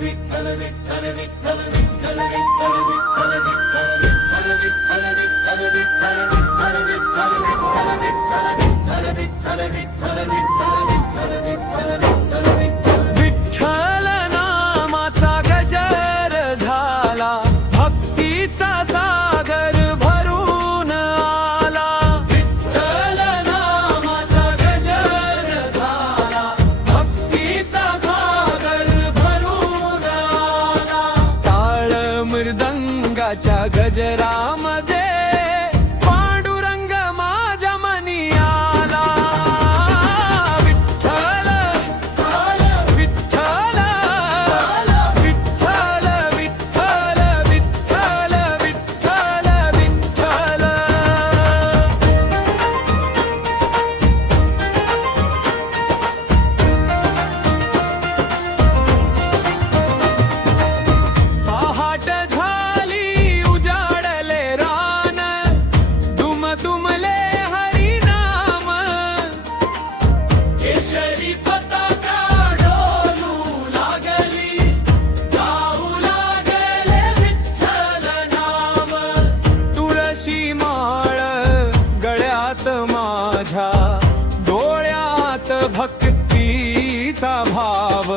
विठ्ठल नामाचा गजर झाला, भक्तीचा सागर भरून आला. विठ्ठल नामाचा गजर झाला, भक्तीचा सागर भरून आला. टाळ मृदंगाच्या गजरामध्ये पांडुरंग माझ्या मनी आला. विठ्ठल विठ्ठल विठ्ठल विठ्ठल विठ्ठल विठ्ठल विठ्ठल. पहाट झाली उजाडले रान, दुमदुमले हरिनाम. केशरी पताका डोलू लागली, गाऊ लागले विठ्ठल नाम. तुळशी माळ गळ्यात माझ्या, डोळ्यात भक्तीचा भाव.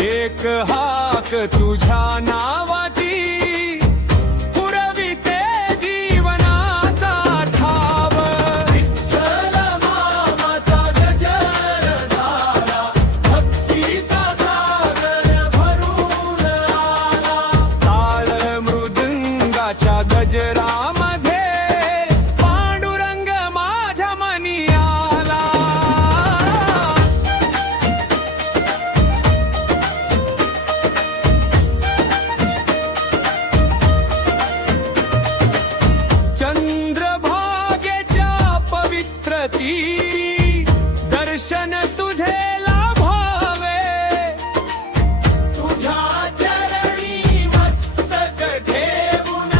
एक हाक तुझ्या नावाची, पुरविते जीवनाचा ठाव. विठ्ठल नामाचा गजर झाला, भक्तीचा सागर भरून आला. टाळ मृदंगाच्या गजरामध्ये पांडुरंग माझ्या मनी आला. चंद्रभागेच्या पवित्र तीरी दर्शन तुझे लाभावे. तुझ्या चरणी मस्तक ठेवून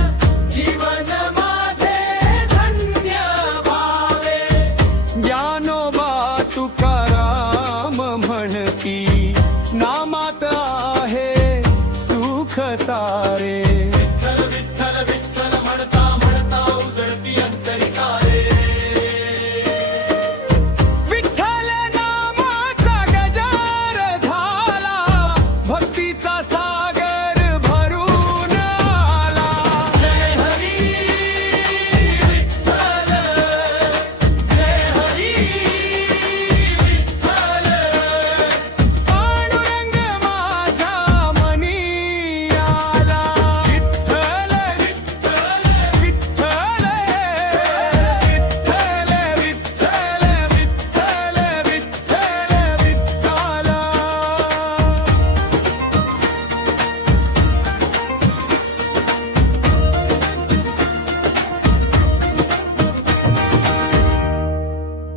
जीवन माझे धन्य व्हावे. ज्ञानोबा तुकाराम म्हणती, नामात आहे सुख सारे.